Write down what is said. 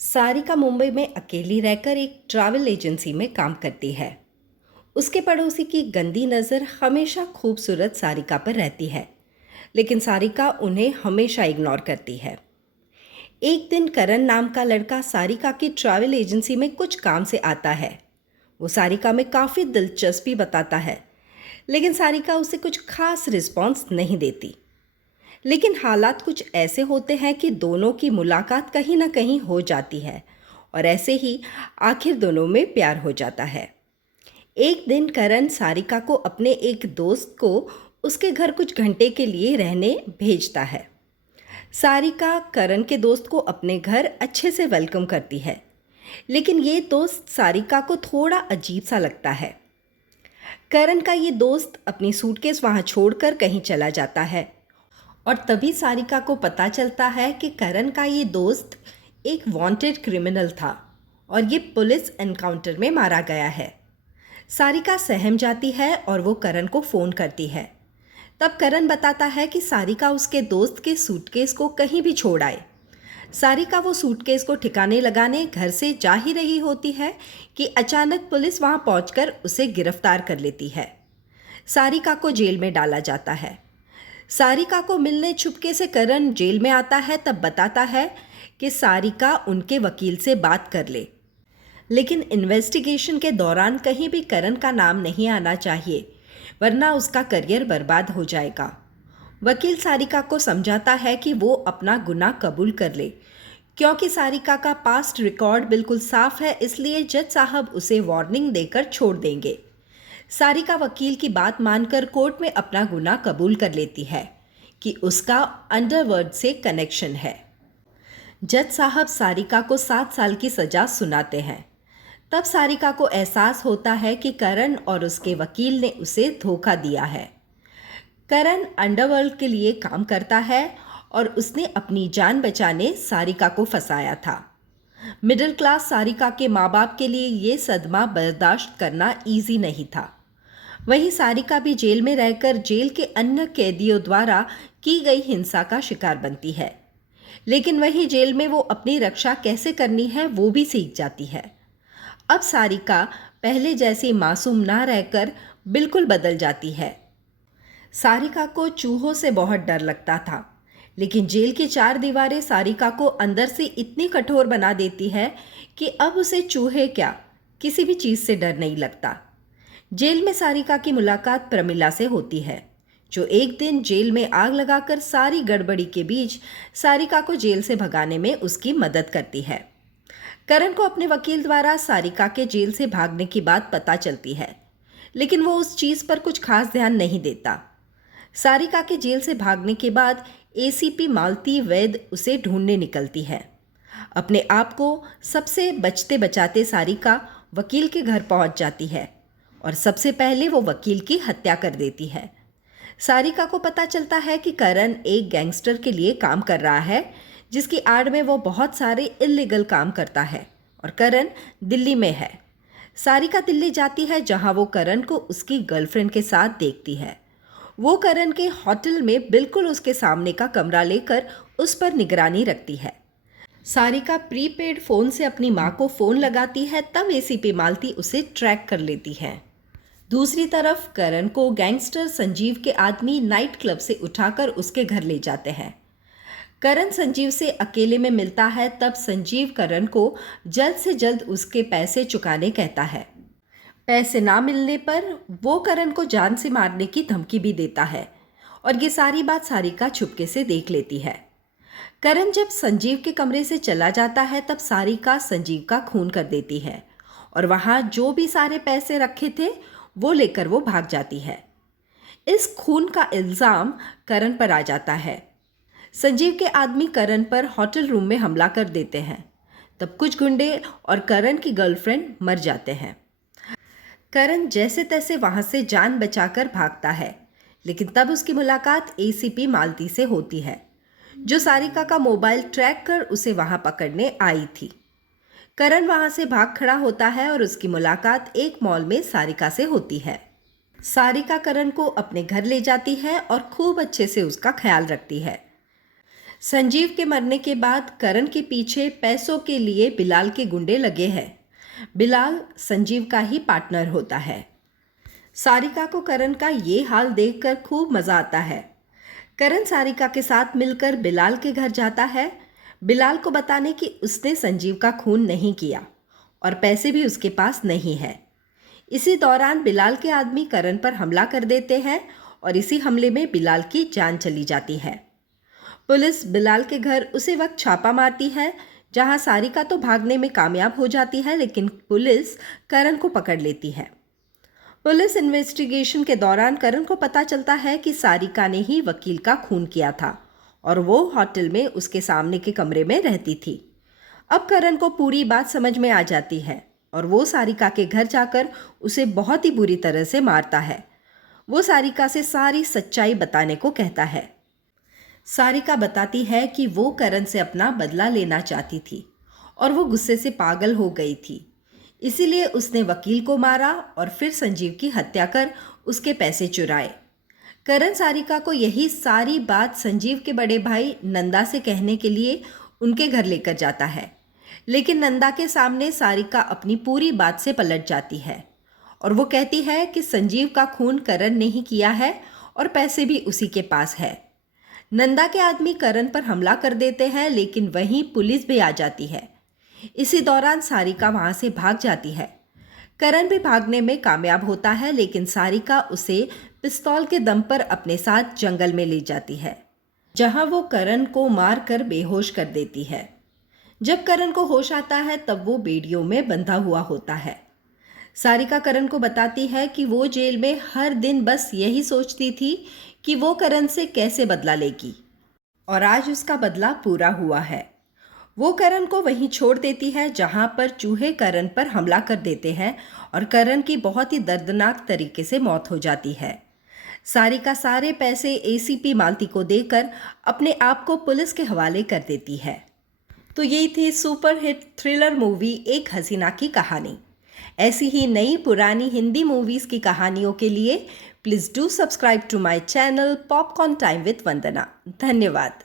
सारिका मुंबई में अकेली रहकर एक ट्रैवल एजेंसी में काम करती है। उसके पड़ोसी की गंदी नज़र हमेशा खूबसूरत सारिका पर रहती है, लेकिन सारिका उन्हें हमेशा इग्नोर करती है। एक दिन करण नाम का लड़का सारिका की ट्रैवल एजेंसी में कुछ काम से आता है। वो सारिका में काफ़ी दिलचस्पी बताता है, लेकिन सारिका उसे कुछ खास रिस्पॉन्स नहीं देती। लेकिन हालात कुछ ऐसे होते हैं कि दोनों की मुलाकात कहीं ना कहीं हो जाती है और ऐसे ही आखिर दोनों में प्यार हो जाता है। एक दिन करण सारिका को अपने एक दोस्त को उसके घर कुछ घंटे के लिए रहने भेजता है। सारिका करण के दोस्त को अपने घर अच्छे से वेलकम करती है, लेकिन ये दोस्त सारिका को थोड़ा अजीब सा लगता है। करण का ये दोस्त अपनी सूटकेस वहाँ छोड़कर कहीं चला जाता है और तभी सारिका को पता चलता है कि करण का ये दोस्त एक वांटेड क्रिमिनल था और ये पुलिस एनकाउंटर में मारा गया है। सारिका सहम जाती है और वो करण को फ़ोन करती है। तब करण बताता है कि सारिका उसके दोस्त के सूटकेस को कहीं भी छोड़ आए। सारिका वो सूटकेस को ठिकाने लगाने घर से जा ही रही होती है कि अचानक पुलिस वहाँ पहुंचकर उसे गिरफ्तार कर लेती है। सारिका को जेल में डाला जाता है। सारिका को मिलने चुपके से करण जेल में आता है, तब बताता है कि सारिका उनके वकील से बात कर ले, लेकिन इन्वेस्टिगेशन के दौरान कहीं भी करण का नाम नहीं आना चाहिए, वरना उसका करियर बर्बाद हो जाएगा। वकील सारिका को समझाता है कि वो अपना गुनाह कबूल कर ले, क्योंकि सारिका का पास्ट रिकॉर्ड बिल्कुल साफ है, इसलिए जज साहब उसे वार्निंग देकर छोड़ देंगे। सारिका वकील की बात मानकर कोर्ट में अपना गुनाह कबूल कर लेती है कि उसका अंडरवर्ल्ड से कनेक्शन है। जज साहब सारिका को 7 साल की सज़ा सुनाते हैं। तब सारिका को एहसास होता है कि करण और उसके वकील ने उसे धोखा दिया है। करण अंडरवर्ल्ड के लिए काम करता है और उसने अपनी जान बचाने सारिका को फंसाया था। मिडिल क्लास सारिका के माँ बाप के लिए ये सदमा बर्दाश्त करना इजी नहीं था। वहीं सारिका भी जेल में रहकर जेल के अन्य कैदियों द्वारा की गई हिंसा का शिकार बनती है, लेकिन वहीं जेल में वो अपनी रक्षा कैसे करनी है वो भी सीख जाती है। अब सारिका पहले जैसी मासूम ना रहकर बिल्कुल बदल जाती है। सारिका को चूहों से बहुत डर लगता था, लेकिन जेल की 4 दीवारें सारिका को अंदर से इतनी कठोर बना देती है कि अब उसे चूहे क्या, किसी भी चीज़ से डर नहीं लगता। जेल में सारिका की मुलाकात प्रमिला से होती है, जो एक दिन जेल में आग लगाकर सारी गड़बड़ी के बीच सारिका को जेल से भगाने में उसकी मदद करती है। करण को अपने वकील द्वारा सारिका के जेल से भागने की बात पता चलती है, लेकिन वो उस चीज़ पर कुछ खास ध्यान नहीं देता। सारिका के जेल से भागने के बाद एसीपी मालती वैद उसे ढूंढने निकलती है। अपने आप को सबसे बचते बचाते सारिका वकील के घर पहुंच जाती है और सबसे पहले वो वकील की हत्या कर देती है। सारिका को पता चलता है कि करण एक गैंगस्टर के लिए काम कर रहा है, जिसकी आड़ में वो बहुत सारे इल्लीगल काम करता है और करण दिल्ली में है। सारिका दिल्ली जाती है, जहां वो करण को उसकी गर्लफ्रेंड के साथ देखती है। वो करण के होटल में बिल्कुल उसके सामने का कमरा लेकर उस पर निगरानी रखती है। सारिका प्रीपेड फ़ोन से अपनी माँ को फ़ोन लगाती है, तब एसीपी मालती उसे ट्रैक कर लेती है। दूसरी तरफ करण को गैंगस्टर संजीव के आदमी नाइट क्लब से उठाकर उसके घर ले जाते हैं। करण संजीव से अकेले में मिलता है, तब संजीव करण को जल्द से जल्द उसके पैसे चुकाने कहता है। पैसे ना मिलने पर वो करण को जान से मारने की धमकी भी देता है और ये सारी बात सारिका छुपके से देख लेती है। करण जब संजीव के कमरे से चला जाता है, तब सारिका संजीव का खून कर देती है और वहाँ जो भी सारे पैसे रखे थे वो लेकर वो भाग जाती है। इस खून का इल्ज़ाम करण पर आ जाता है। संजीव के आदमी करण पर होटल रूम में हमला कर देते हैं। तब कुछ गुंडे और करण की गर्लफ्रेंड मर जाते हैं। करण जैसे तैसे वहां से जान बचाकर भागता है, लेकिन तब उसकी मुलाकात एसीपी मालती से होती है, जो सारिका का मोबाइल ट्रैक कर उसे वहां पकड़ने आई थी। करण वहां से भाग खड़ा होता है और उसकी मुलाकात एक मॉल में सारिका से होती है। सारिका करण को अपने घर ले जाती है और खूब अच्छे से उसका ख्याल रखती है। संजीव के मरने के बाद करण के पीछे पैसों के लिए बिलाल के गुंडे लगे हैं। बिलाल संजीव का ही पार्टनर होता है। सारिका को करण का ये हाल देखकर खूब मज़ा आता है। करण सारिका के साथ मिलकर बिलाल के घर जाता है, बिलाल को बताने कि उसने संजीव का खून नहीं किया और पैसे भी उसके पास नहीं है। इसी दौरान बिलाल के आदमी करण पर हमला कर देते हैं और इसी हमले में बिलाल की जान चली जाती है। पुलिस बिलाल के घर उसी वक्त छापा मारती है, जहां सारिका तो भागने में कामयाब हो जाती है, लेकिन पुलिस करण को पकड़ लेती है। पुलिस इन्वेस्टिगेशन के दौरान करण को पता चलता है कि सारिका ने ही वकील का खून किया था और वो होटल में उसके सामने के कमरे में रहती थी। अब करण को पूरी बात समझ में आ जाती है और वो सारिका के घर जाकर उसे बहुत ही बुरी तरह से मारता है। वो सारिका से सारी सच्चाई बताने को कहता है। सारिका बताती है कि वो करण से अपना बदला लेना चाहती थी और वो गुस्से से पागल हो गई थी, इसीलिए उसने वकील को मारा और फिर संजीव की हत्या कर उसके पैसे चुराए। करण सारिका को यही सारी बात संजीव के बड़े भाई नंदा से कहने के लिए उनके घर लेकर जाता है, लेकिन नंदा के सामने सारिका अपनी पूरी बात से पलट जाती है और वो कहती है कि संजीव का खून करण ने ही किया है और पैसे भी उसी के पास है। नंदा के आदमी करण पर हमला कर देते हैं, लेकिन वहीं पुलिस भी आ जाती है। इसी दौरान सारिका वहां से भाग जाती है। करण भी भागने में कामयाब होता है, लेकिन सारिका उसे पिस्तौल के दम पर अपने साथ जंगल में ले जाती है, जहां वो करण को मार कर बेहोश कर देती है। जब करण को होश आता है तब वो बेड़ियों में बंधा हुआ होता है। सारिका करण को बताती है कि वो जेल में हर दिन बस यही सोचती थी कि वो करण से कैसे बदला लेगी, और आज उसका बदला पूरा हुआ है। वो करण को वहीं छोड़ देती है जहां पर चूहे करण पर हमला कर देते हैं और करण की बहुत ही दर्दनाक तरीके से मौत हो जाती है। सारिका सारे पैसे एसीपी मालती को देकर अपने आप को पुलिस के हवाले कर देती है। तो यही थी सुपरहिट थ्रिलर मूवी एक हसीना की कहानी। ऐसी ही नई पुरानी हिंदी मूवीज़ की कहानियों के लिए please do subscribe to my channel popcorn time with Vandana. धन्यवाद।